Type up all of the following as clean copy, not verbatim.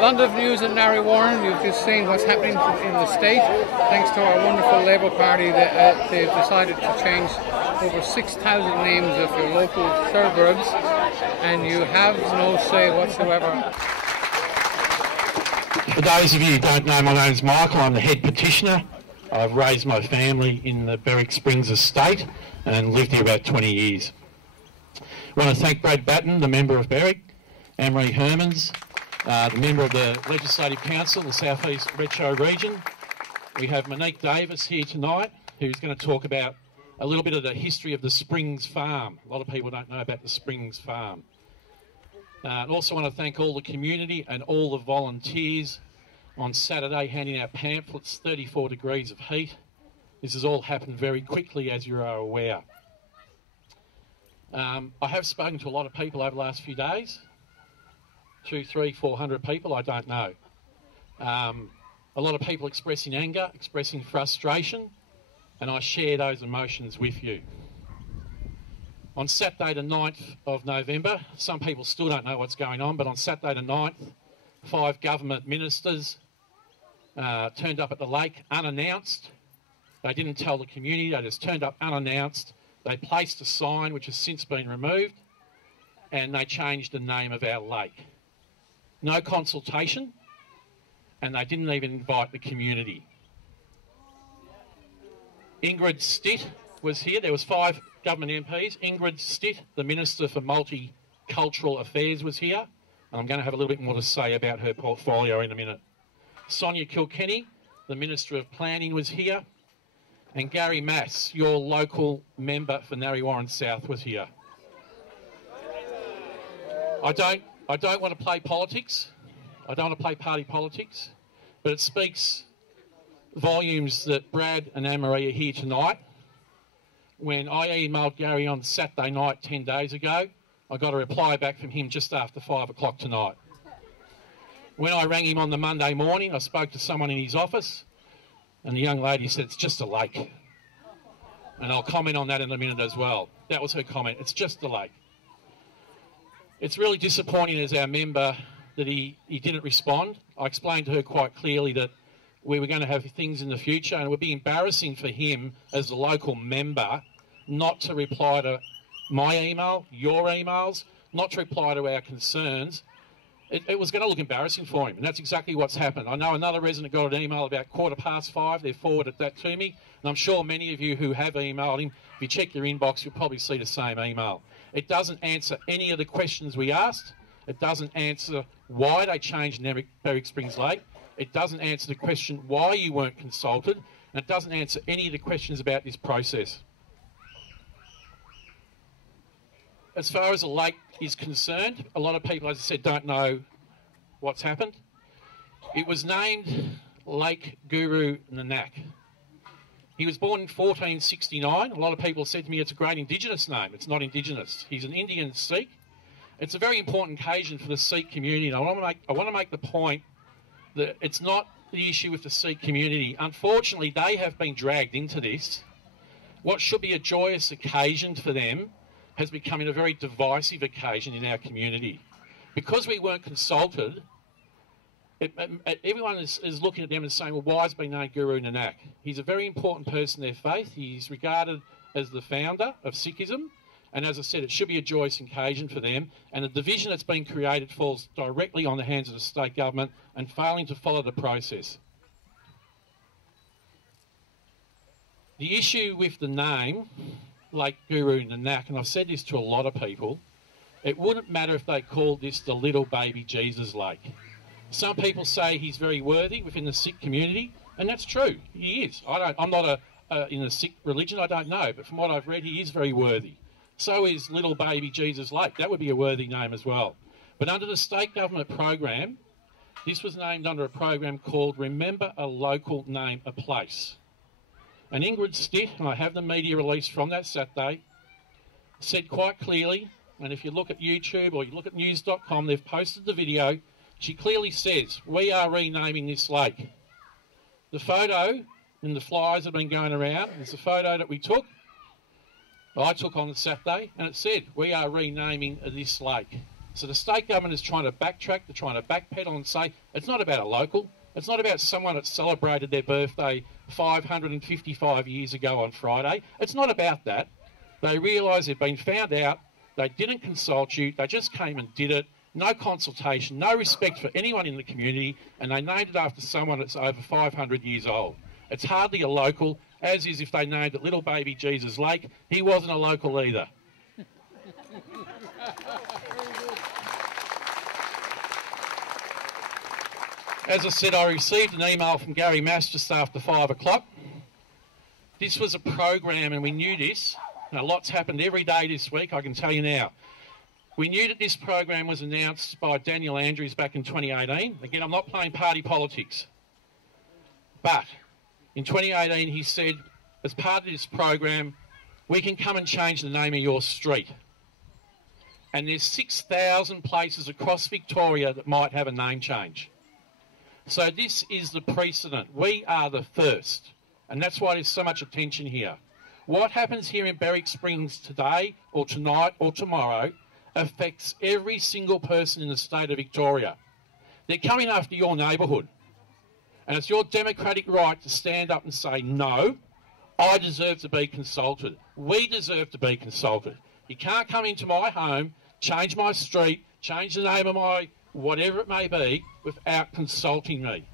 London News and Narry Warren, you've just seen what's happening in the state. Thanks to our wonderful Labour Party, they've decided to change over 6,000 names of your local suburbs, and you have no say whatsoever. For those of you who don't know, my name's Michael. I'm the head petitioner. I've raised my family in the Berwick Springs estate and lived here about 20 years. I want to thank Brad Batten, the member of Berwick, Anne-Marie Hermans, the member of the Legislative Council, the South East Retro Region. We have Monique Davis here tonight, who's going to talk about a little bit of the history of the Springs Farm. A lot of people don't know about the Springs Farm. I also want to thank all the community and all the volunteers on Saturday handing out pamphlets, 34 degrees of heat. This has all happened very quickly, as you are aware. I have spoken to a lot of people over the last few days. 200, 300, 400 people, I don't know. A lot of people expressing anger, expressing frustration, and I share those emotions with you. On Saturday the 9th of November, some people still don't know what's going on, but on Saturday the 9th, 5 government ministers turned up at the lake unannounced. They didn't tell the community, they just turned up unannounced. They placed a sign which has since been removed, and they changed the name of our lake. No consultation, and they didn't even invite the community. Ingrid Stitt was here. There was 5 government MPs. Ingrid Stitt, the Minister for Multicultural Affairs, was here. I'm going to have a little bit more to say about her portfolio in a minute. Sonia Kilkenny, the Minister of Planning, was here. And Gary Mass, your local member for Narry Warren South, was here. I don't want to play politics. I don't want to play party politics. But it speaks volumes that Brad and Anne-Marie are here tonight. When I emailed Gary on Saturday night 10 days ago, I got a reply back from him just after 5 o'clock tonight. When I rang him on the Monday morning, I spoke to someone in his office, and the young lady said, it's just a lake. And I'll comment on that in a minute as well. That was her comment, it's just a lake. It's really disappointing as our member that he didn't respond. I explained to her quite clearly that we were going to have things in the future, and it would be embarrassing for him as the local member not to reply to my email, your emails, not to reply to our concerns. It was going to look embarrassing for him, and that's exactly what's happened. I know another resident got an email about 5:15. They forwarded that to me, and I'm sure many of you who have emailed him, if you check your inbox, you'll probably see the same email. It doesn't answer any of the questions we asked. It doesn't answer why they changed Berwick Springs Lake. It doesn't answer the question why you weren't consulted, and it doesn't answer any of the questions about this process. As far as the lake is concerned, a lot of people, as I said, don't know what's happened. It was named Lake Guru Nanak. He was born in 1469. A lot of people said to me it's a great Indigenous name. It's not Indigenous. He's an Indian Sikh. It's a very important occasion for the Sikh community, and I want to make the point that it's not the issue with the Sikh community. Unfortunately, they have been dragged into this. What should be a joyous occasion for them has become a very divisive occasion in our community. Because we weren't consulted, everyone is looking at them and saying, well, why has been named Guru Nanak? He's a very important person in their faith. He's regarded as the founder of Sikhism. And as I said, it should be a joyous occasion for them. And the division that's been created falls directly on the hands of the state government and failing to follow the process. The issue with the name, Lake Guru Nanak, and I've said this to a lot of people, it wouldn't matter if they called this the little baby Jesus lake. Some people say he's very worthy within the Sikh community, and that's true, he is. I'm not in the Sikh religion, I don't know, but from what I've read, he is very worthy. So is Little Baby Jesus Lake. That would be a worthy name as well. But under the state government program, this was named under a program called Remember a Local Name a Place. And Ingrid Stitt, and I have the media release from that Saturday, said quite clearly, and if you look at YouTube or you look at news.com, they've posted the video, she clearly says, we are renaming this lake. The photo and the flyers have been going around. It's a photo that we took. I took on Saturday, and it said, we are renaming this lake. So the state government is trying to backtrack, they're trying to backpedal and say it's not about a local, it's not about someone that celebrated their birthday 555 years ago on Friday. It's not about that. They realise they've been found out, they didn't consult you, they just came and did it, no consultation, no respect for anyone in the community, and they named it after someone that's over 500 years old. It's hardly a local, as is if they named it Little Baby Jesus Lake. He wasn't a local either. As I said, I received an email from Gary Mass just after 5 o'clock. This was a program, and we knew this. Now, lots happened every day this week, I can tell you now. We knew that this program was announced by Daniel Andrews back in 2018. Again, I'm not playing party politics. But in 2018, he said, as part of this program, we can come and change the name of your street. And there's 6,000 places across Victoria that might have a name change. So this is the precedent. We are the first. And that's why there's so much attention here. What happens here in Berwick Springs today or tonight or tomorrow affects every single person in the state of Victoria. They're coming after your neighbourhood. And it's your democratic right to stand up and say, no, I deserve to be consulted. We deserve to be consulted. You can't come into my home, change my street, change the name of my whatever it may be, without consulting me.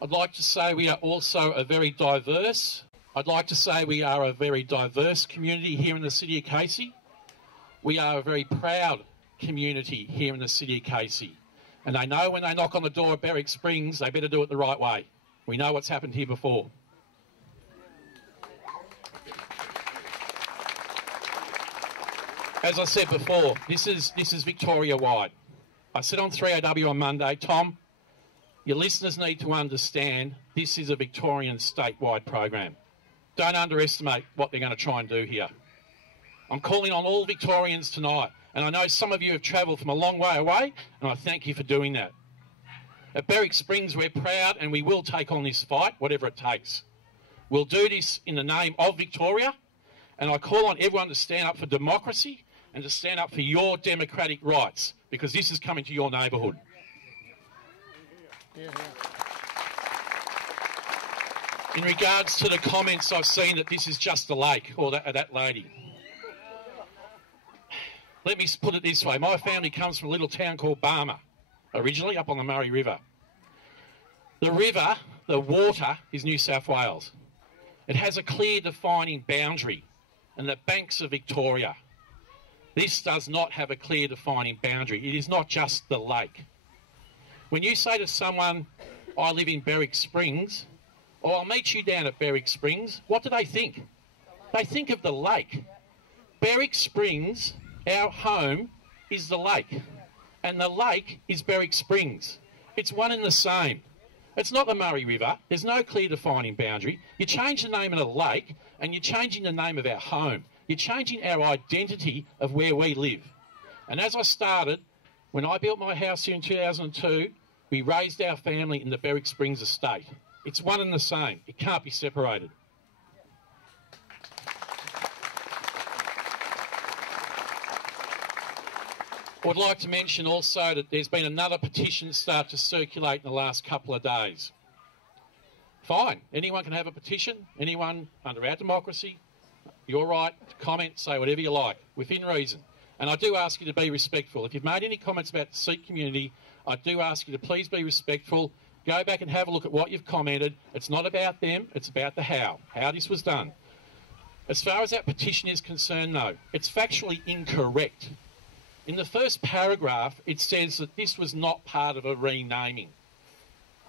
I'd like to say we are also a very diverse. I'd like to say we are a very diverse community here in the City of Casey. We are a very proud community here in the City of Casey. And they know when they knock on the door of Berwick Springs, they better do it the right way. We know what's happened here before. As I said before, this is Victoria-wide. I said on 3AW on Monday, Tom, your listeners need to understand this is a Victorian statewide program. Don't underestimate what they're going to try and do here. I'm calling on all Victorians tonight, and I know some of you have travelled from a long way away, and I thank you for doing that. At Berwick Springs, we're proud and we will take on this fight, whatever it takes. We'll do this in the name of Victoria, and I call on everyone to stand up for democracy and to stand up for your democratic rights, because this is coming to your neighbourhood. In regards to the comments I've seen that this is just a lake, or that lady. Let me put it this way. My family comes from a little town called Barmer, originally up on the Murray River. The river, the water, is New South Wales. It has a clear defining boundary, and the banks of Victoria. This does not have a clear defining boundary. It is not just the lake. When you say to someone, I live in Berwick Springs, or I'll meet you down at Berwick Springs, what do they think? They think of the lake. Berwick Springs, our home, is the lake. And the lake is Berwick Springs. It's one and the same. It's not the Murray River. There's no clear defining boundary. You change the name of the lake and you're changing the name of our home. You're changing our identity of where we live. And as I started, when I built my house here in 2002, we raised our family in the Berwick Springs estate. It's one and the same. It can't be separated. I would like to mention also that there's been another petition start to circulate in the last couple of days. Fine, anyone can have a petition. Anyone under our democracy, your right to comment, say whatever you like, within reason. And I do ask you to be respectful. If you've made any comments about the Sikh community, I do ask you to please be respectful. Go back and have a look at what you've commented. It's not about them, it's about the how this was done. As far as that petition is concerned, no, it's factually incorrect. In the first paragraph, it says that this was not part of a renaming.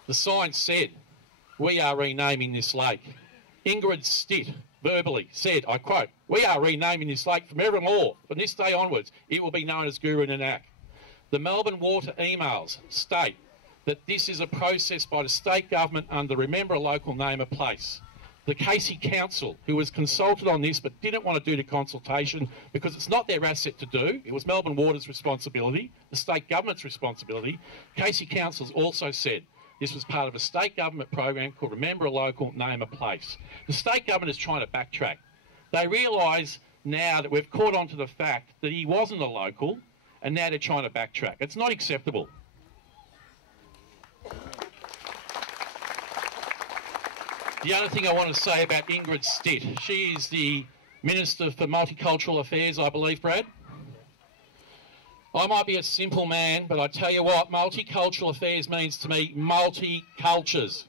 The sign said, we are renaming this lake. Ingrid Stitt verbally said, I quote, we are renaming this lake from evermore. From this day onwards, it will be known as Guru Nanak. The Melbourne Water emails state that this is a process by the state government under Remember a Local Name a Place. The Casey Council, who was consulted on this but didn't want to do the consultation because it's not their asset to do, it was Melbourne Water's responsibility, the state government's responsibility, Casey Council's also said This was part of a state government program called Remember a Local, Name a Place. The state government is trying to backtrack. They realise now that we've caught on to the fact that he wasn't a local, and now they're trying to backtrack. It's not acceptable. The other thing I want to say about Ingrid Stitt, she is the Minister for Multicultural Affairs, I believe, Brad. I might be a simple man, but I tell you what, multicultural affairs means to me multi-cultures.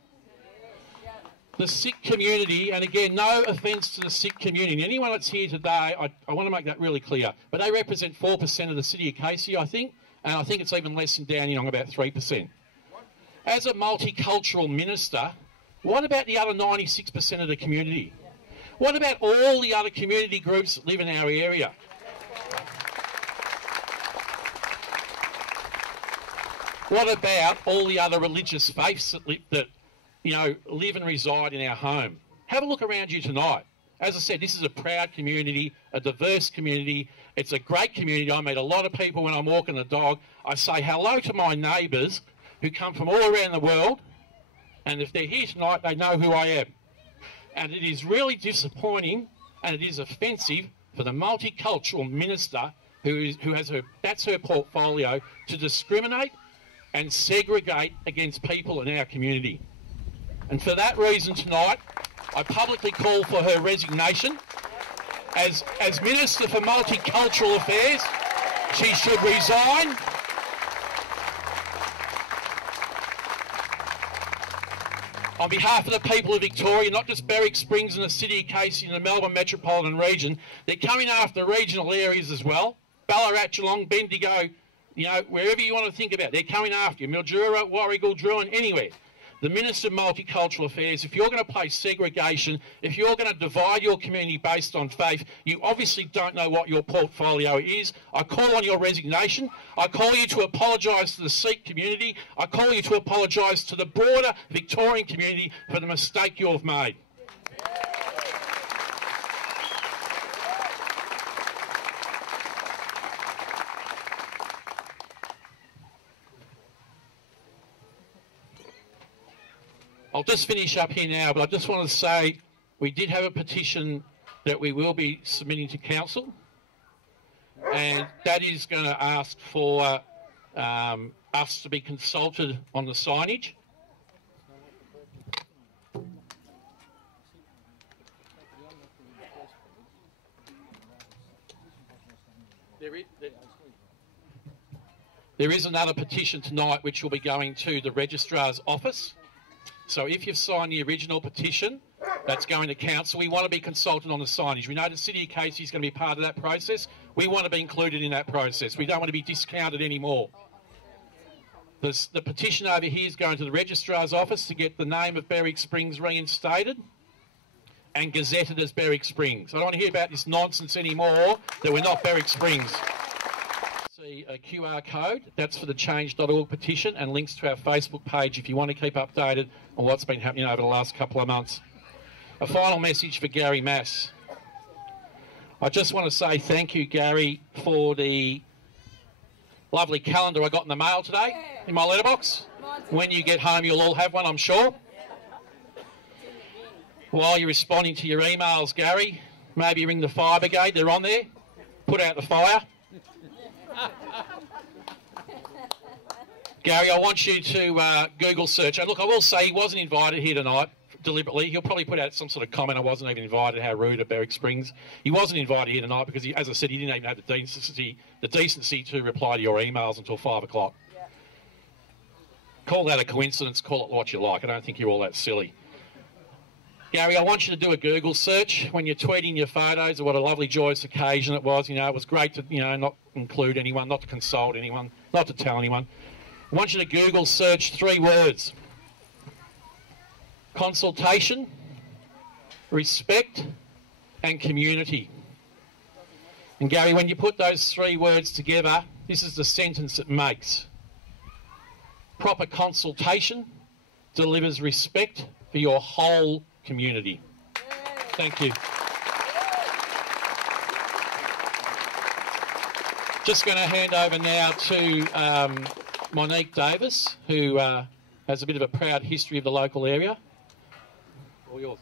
The Sikh community, and again, no offence to the Sikh community, anyone that's here today, I want to make that really clear, but they represent 4% of the city of Casey, I think, and I think it's even less in Dandenong, about 3%. As a multicultural minister, what about the other 96% of the community? What about all the other community groups that live in our area? What about all the other religious faiths that live and reside in our home? Have a look around you tonight. As I said, this is a proud community, a diverse community. It's a great community. I meet a lot of people when I'm walking the dog. I say hello to my neighbours who come from all around the world, and if they're here tonight, they know who I am. And it is really disappointing, and it is offensive for the multicultural minister that's her portfolio, to discriminate and segregate against people in our community. And for that reason tonight, I publicly call for her resignation. As Minister for Multicultural Affairs, she should resign. On behalf of the people of Victoria, not just Berwick Springs and the City of Casey and the Melbourne metropolitan region, they're coming after regional areas as well. Ballarat, Geelong, Bendigo, wherever you want to think about, they're coming after you. Mildura, Warragul, Druin, anywhere. The Minister of Multicultural Affairs, if you're going to play segregation, if you're going to divide your community based on faith, you obviously don't know what your portfolio is. I call on your resignation. I call you to apologise to the Sikh community. I call you to apologise to the broader Victorian community for the mistake you've made. I'll just finish up here now, but I just want to say we did have a petition that we will be submitting to Council, and that is going to ask for us to be consulted on the signage. There is another petition tonight which will be going to the Registrar's office. So if you've signed the original petition, that's going to Council. We want to be consulted on the signage. We know the City of Casey is going to be part of that process. We want to be included in that process. We don't want to be discounted anymore. The petition over here is going to the Registrar's office to get the name of Berwick Springs reinstated and gazetted as Berwick Springs. I don't want to hear about this nonsense anymore that we're not Berwick Springs. See a QR code, that's for the change.org petition, and links to our Facebook page if you want to keep updated on what's been happening over the last couple of months. A final message for Gary Mass. I just want to say thank you, Gary, for the lovely calendar I got in the mail today in my letterbox. When you get home, you'll all have one, I'm sure. While you're responding to your emails, Gary, maybe ring the fire brigade, they're on there. Put out the fire. Gary, I want you to Google search. And look, I will say he wasn't invited here tonight deliberately. He'll probably put out some sort of comment, I wasn't even invited, how rude at Berwick Springs. He wasn't invited here tonight because, as I said, he didn't even have the decency to reply to your emails until 5 o'clock. Yeah. Call that a coincidence, call it what you like. I don't think you're all that silly. Gary, I want you to do a Google search when you're tweeting your photos of what a lovely, joyous occasion it was. It was great to, not include anyone, not to consult anyone, not to tell anyone. I want you to Google search 3 words. Consultation, respect, and community. And Gary, when you put those 3 words together, this is the sentence it makes. Proper consultation delivers respect for your whole community. Thank you. Just going to hand over now to Monique Davis, who has a bit of a proud history of the local area. All yours.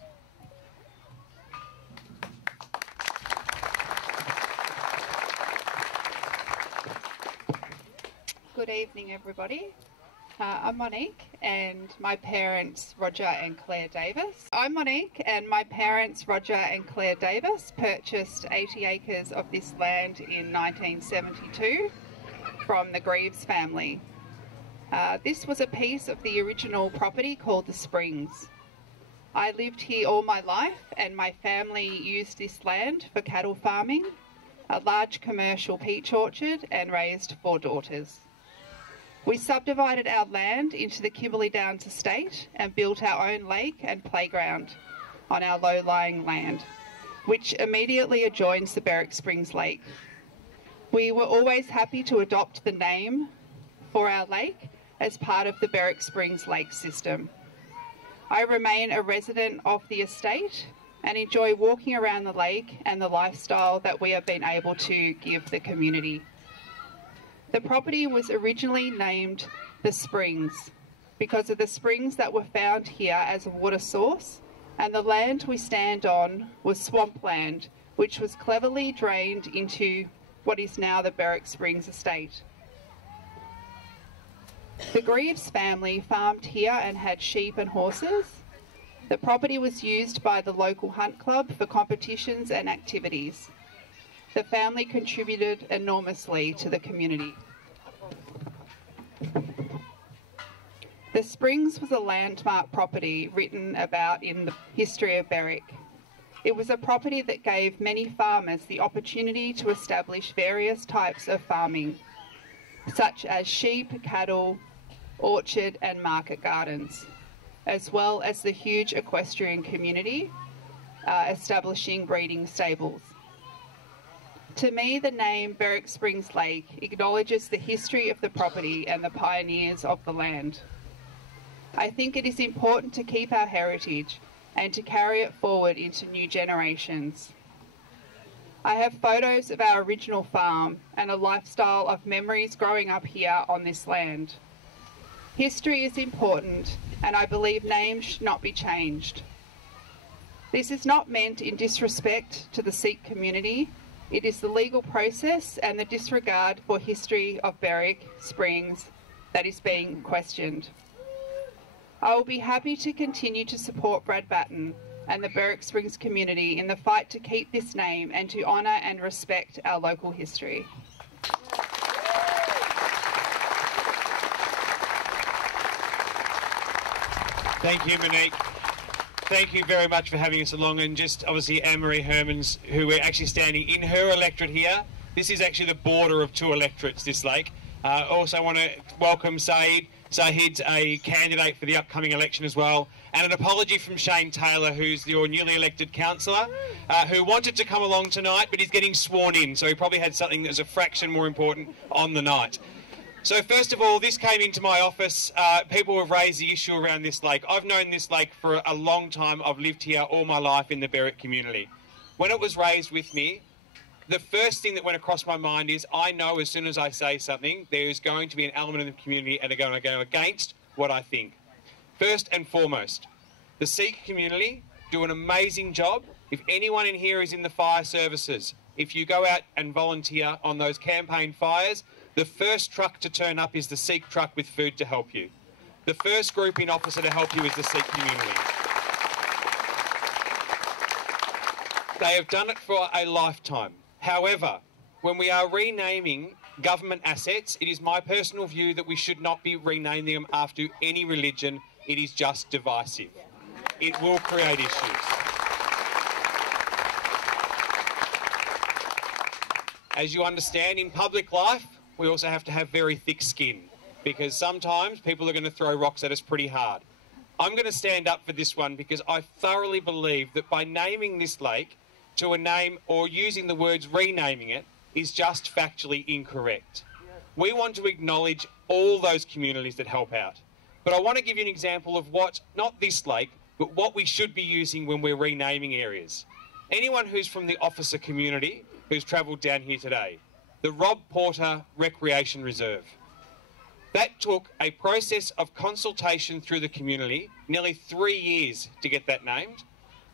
Good evening, everybody. I'm Monique, and my parents, Roger and Claire Davis. I'm Monique, and my parents, Roger and Claire Davis, purchased 80 acres of this land in 1972 from the Greaves family. This was a piece of the original property called the Springs. I lived here all my life, and my family used this land for cattle farming, a large commercial peach orchard, and raised 4 daughters. We subdivided our land into the Kimberley Downs estate and built our own lake and playground on our low-lying land, which immediately adjoins the Berwick Springs Lake. We were always happy to adopt the name for our lake as part of the Berwick Springs Lake system. I remain a resident of the estate and enjoy walking around the lake and the lifestyle that we have been able to give the community. The property was originally named the Springs because of the springs that were found here as a water source, and the land we stand on was swampland, which was cleverly drained into what is now the Berwick Springs estate. The Greaves family farmed here and had sheep and horses. The property was used by the local hunt club for competitions and activities. The family contributed enormously to the community. The Springs was a landmark property written about in the history of Berwick. It was a property that gave many farmers the opportunity to establish various types of farming, such as sheep, cattle, orchard and market gardens, as well as the huge equestrian community establishing breeding stables. To me, the name Berwick Springs Lake acknowledges the history of the property and the pioneers of the land. I think it is important to keep our heritage and to carry it forward into new generations. I have photos of our original farm and a lifestyle of memories growing up here on this land. History is important, and I believe names should not be changed. This is not meant in disrespect to the Sikh community. It is the legal process and the disregard for history of Berwick Springs that is being questioned. I will be happy to continue to support Brad Batten and the Berwick Springs community in the fight to keep this name and to honour and respect our local history. Thank you, Monique. Thank you very much for having us along, and just obviously Anne-Marie Hermans, who we're actually standing in her electorate here. This is actually the border of 2 electorates, this lake. Also want to welcome Saeed. Saeed's a candidate for the upcoming election as well. And an apology from Shane Taylor, who's your newly elected councillor, who wanted to come along tonight, but he's getting sworn in, so he probably had something that was a fraction more important on the night. So first of all, this came into my office. People have raised the issue around this lake. I've known this lake for a long time. I've lived here all my life in the Berwick community. When it was raised with me, the first thing that went across my mind is I know as soon as I say something, there's going to be an element of the community and they're going to go against what I think. First and foremost, the Sikh community do an amazing job. If anyone in here is in the fire services, if you go out and volunteer on those campaign fires, the first truck to turn up is the Sikh truck with food to help you. The first grouping officer to help you is the Sikh community. They have done it for a lifetime. However, when we are renaming government assets, it is my personal view that we should not be renaming them after any religion. It is just divisive. It will create issues. As you understand, in public life, we also have to have very thick skin, because sometimes people are going to throw rocks at us pretty hard. I'm going to stand up for this one because I thoroughly believe that by naming this lake to a name or using the words renaming it is just factually incorrect. We want to acknowledge all those communities that help out. But I want to give you an example of what, not this lake, but what we should be using when we're renaming areas. Anyone who's from the officer community who's travelled down here today, the Rob Porter Recreation Reserve. That took a process of consultation through the community, nearly 3 years to get that named.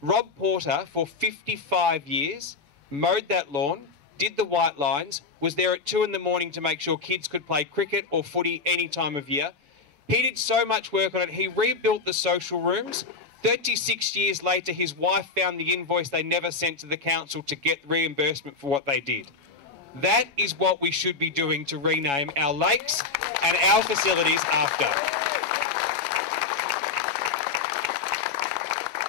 Rob Porter, for 55 years, mowed that lawn, did the white lines, was there at 2 in the morning to make sure kids could play cricket or footy any time of year. He did so much work on it. He rebuilt the social rooms. 36 years later, his wife found the invoice they never sent to the council to get reimbursement for what they did. That is what we should be doing to rename our lakes and our facilities after.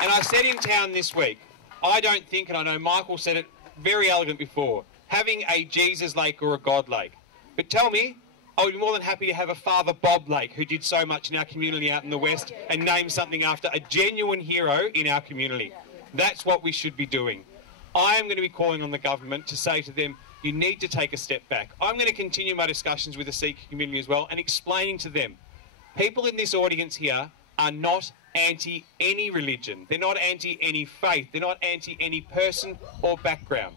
And I said in town this week, I don't think, and I know Michael said it very elegant before, having a Jesus lake or a God lake. But tell me, I would be more than happy to have a Father Bob Lake who did so much in our community out in the West and name something after a genuine hero in our community. That's what we should be doing. I am going to be calling on the government to say to them, you need to take a step back. I'm going to continue my discussions with the Sikh community as well and explaining to them, people in this audience here are not anti any religion. They're not anti any faith. They're not anti any person or background.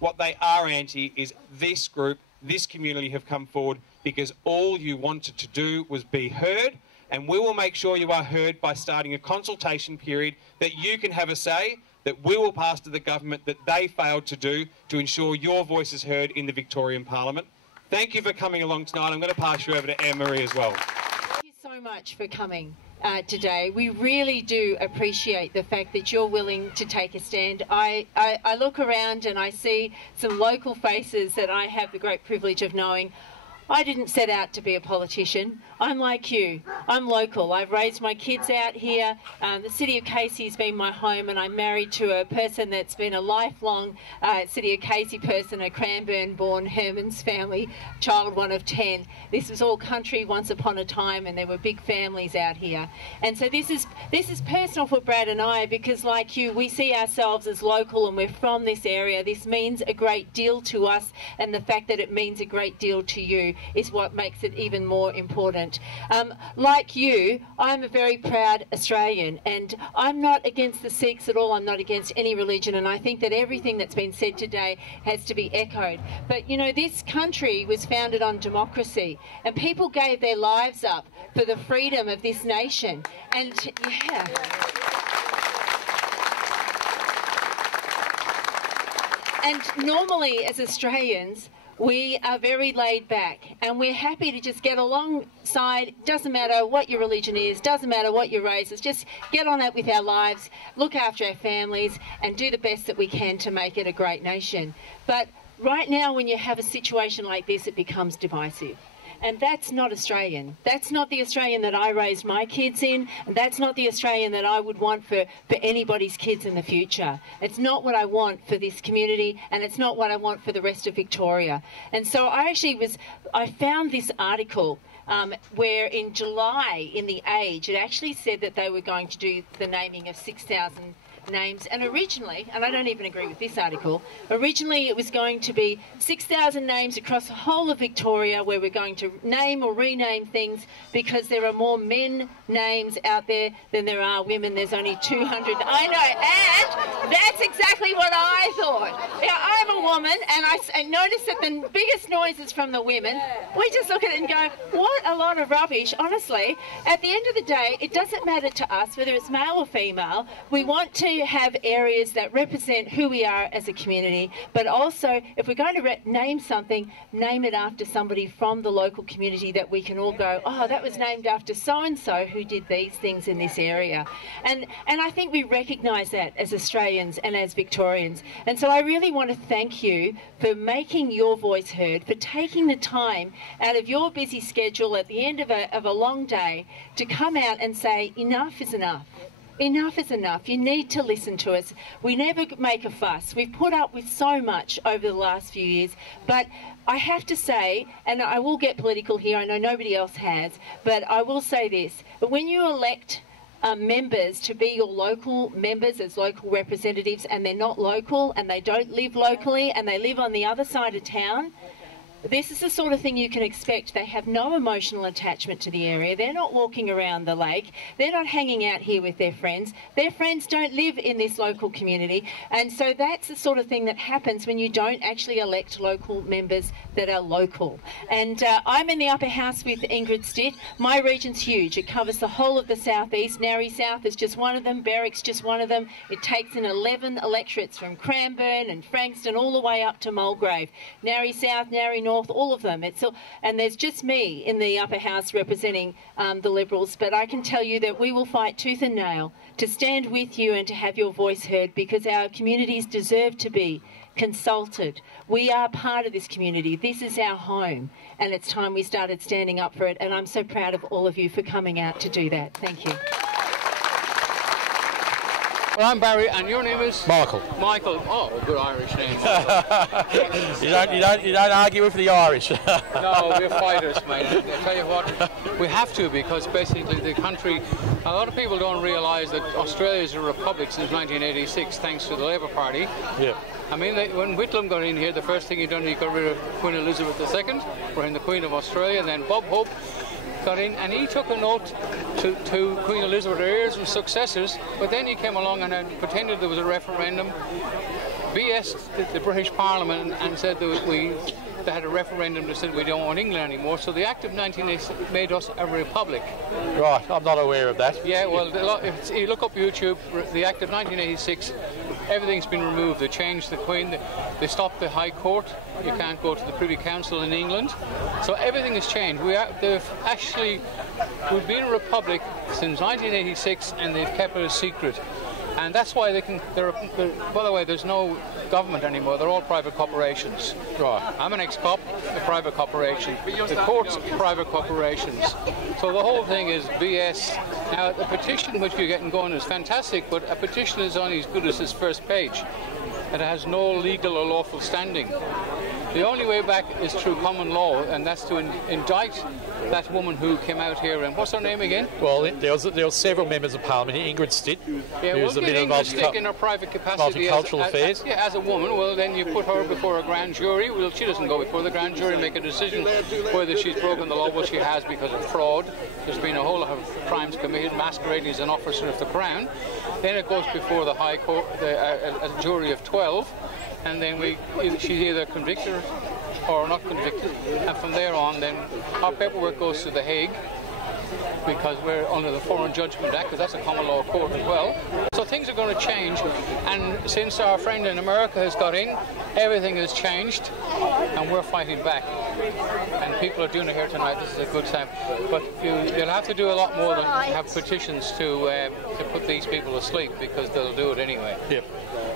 What they are anti is this group, this community have come forward because all you wanted to do was be heard, and we will make sure you are heard by starting a consultation period that you can have a say, that we will pass to the government that they failed to do to ensure your voice is heard in the Victorian Parliament. Thank you for coming along tonight. I'm going to pass you over to Anne-Marie as well. Thank you so much for coming today. We really do appreciate the fact that you're willing to take a stand. I look around and I see some local faces that I have the great privilege of knowing. I didn't set out to be a politician. I'm like you. I'm local. I've raised my kids out here. The City of Casey has been my home, and I'm married to a person that's been a lifelong City of Casey person, a Cranbourne-born Hermans family, child one of 10. This was all country once upon a time, and there were big families out here. And so this is personal for Brad and I, because like you, we see ourselves as local and we're from this area. This means a great deal to us, and the fact that it means a great deal to you is what makes it even more important. Like you, I'm a very proud Australian, and I'm not against the Sikhs at all. I'm not against any religion, and I think that everything that's been said today has to be echoed. But you know, this country was founded on democracy, and people gave their lives up for the freedom of this nation. And yeah. And normally, as Australians, we are very laid back, and we're happy to just get alongside. Doesn't matter what your religion is, doesn't matter what your race is, just get on that with our lives, look after our families, and do the best that we can to make it a great nation. But right now, when you have a situation like this, it becomes divisive. And that's not Australian. That's not the Australian that I raised my kids in, and that's not the Australian that I would want for anybody's kids in the future. It's not what I want for this community, and it's not what I want for the rest of Victoria. And so I found this article where in July in The Age, it actually said that they were going to do the naming of 6,000 names, and originally, and I don't even agree with this article, originally it was going to be 6,000 names across the whole of Victoria, where we're going to name or rename things because there are more men names out there than there are women. There's only 200. I know, and that's exactly what I thought. Yeah, I'm a woman, and I notice that the biggest noise is from the women. We just look at it and go, what a lot of rubbish. Honestly, at the end of the day, it doesn't matter to us whether it's male or female. We want to have areas that represent who we are as a community, but also if we're going to name something, name it after somebody from the local community that we can all go, oh, that was named after so-and-so who did these things in this area. And I think we recognise that as Australians and as Victorians. And so I really want to thank you for making your voice heard, for taking the time out of your busy schedule at the end of a long day to come out and say enough is enough. Enough is enough. You need to listen to us. We never make a fuss. We've put up with so much over the last few years, but I have to say, and I will get political here, I know nobody else has, but I will say this, but when you elect members to be your local members as local representatives, and they're not local and they don't live locally and they live on the other side of town, this is the sort of thing you can expect. They have no emotional attachment to the area. They're not walking around the lake. They're not hanging out here with their friends. Their friends don't live in this local community. And so that's the sort of thing that happens when you don't actually elect local members that are local. And I'm in the upper house with Ingrid Stitt. My region's huge. It covers the whole of the southeast. Narre South is just one of them. Berwick's just one of them. It takes in 11 electorates from Cranbourne and Frankston all the way up to Mulgrave. Narre South, Narre North, all of them. And there's just me in the upper house representing the Liberals, but I can tell you that we will fight tooth and nail to stand with you and to have your voice heard, because our communities deserve to be consulted. We are part of this community. This is our home, and it's time we started standing up for it, and I'm so proud of all of you for coming out to do that. Thank you. Well, I'm Barry, and your name is? Michael. Michael. Oh, a good Irish name. you don't argue with the Irish. No, we're fighters, mate. I tell you what, we have to, because basically the country, a lot of people don't realise that Australia is a republic since 1986, thanks to the Labour Party. Yeah. I mean, when Whitlam got in here, the first thing he done, he got rid of Queen Elizabeth II, for him the Queen of Australia, and then Bob Hope got in, and he took a note to Queen Elizabeth, her heirs and successors, but then he came along and pretended there was a referendum, BS'd the British Parliament and said they had a referendum that said we don't want England anymore, so the Act of 1986 made us a republic. Right, I'm not aware of that. Yeah, well, if you look up YouTube, the Act of 1986, everything's been removed. They changed the Queen, they stopped the High Court, you can't go to the Privy Council in England, so everything has changed. We've been a republic since 1986, and they've kept it a secret. And that's why they can. By the way, there's no government anymore. They're all private corporations. Right. I'm an ex-cop, a private corporation. The courts, private corporations. So the whole thing is BS. Now, the petition which you're getting going is fantastic, but a petition is only as good as its first page. It has no legal or lawful standing. The only way back is through common law, and that's to indict that woman who came out here. And what's her name again? Well, there were several members of Parliament. Ingrid Stitt, yeah, who's well, a bit of in her private capacity multicultural affairs. As a woman, well, then you put her before a grand jury. Well, she doesn't go before the grand jury and make a decision whether she's broken the law. Well, she has, because of fraud. There's been a whole lot of crimes committed, masquerading as an officer of the Crown. Then it goes before the High Court, a jury of 12, and then she's either convicted or not convicted, and from there on then our paperwork goes to The Hague, because we're under the Foreign Judgment Act, because that's a common law court as well. So things are going to change, and since our friend in America has got in, everything has changed, and we're fighting back. And people are doing it here tonight. This is a good time. But you'll have to do a lot more than have petitions to put these people asleep, because they'll do it anyway. Yep.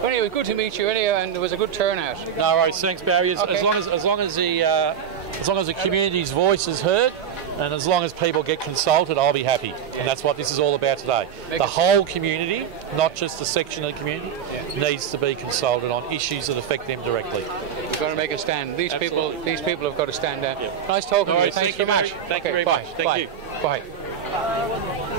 But anyway, good to meet you anyway, and there was a good turnout. No worries, thanks, Barry. Okay. As long as the community's voice is heard, and as long as people get consulted, I'll be happy. And that's what this is all about today. The whole community, not just a section of the community, needs to be consulted on issues that affect them directly. We've got to make a stand. These people have got to stand down. Yep. Nice talking to you. Right, Thanks very much. Thank you very bye. much. Thank you. Bye.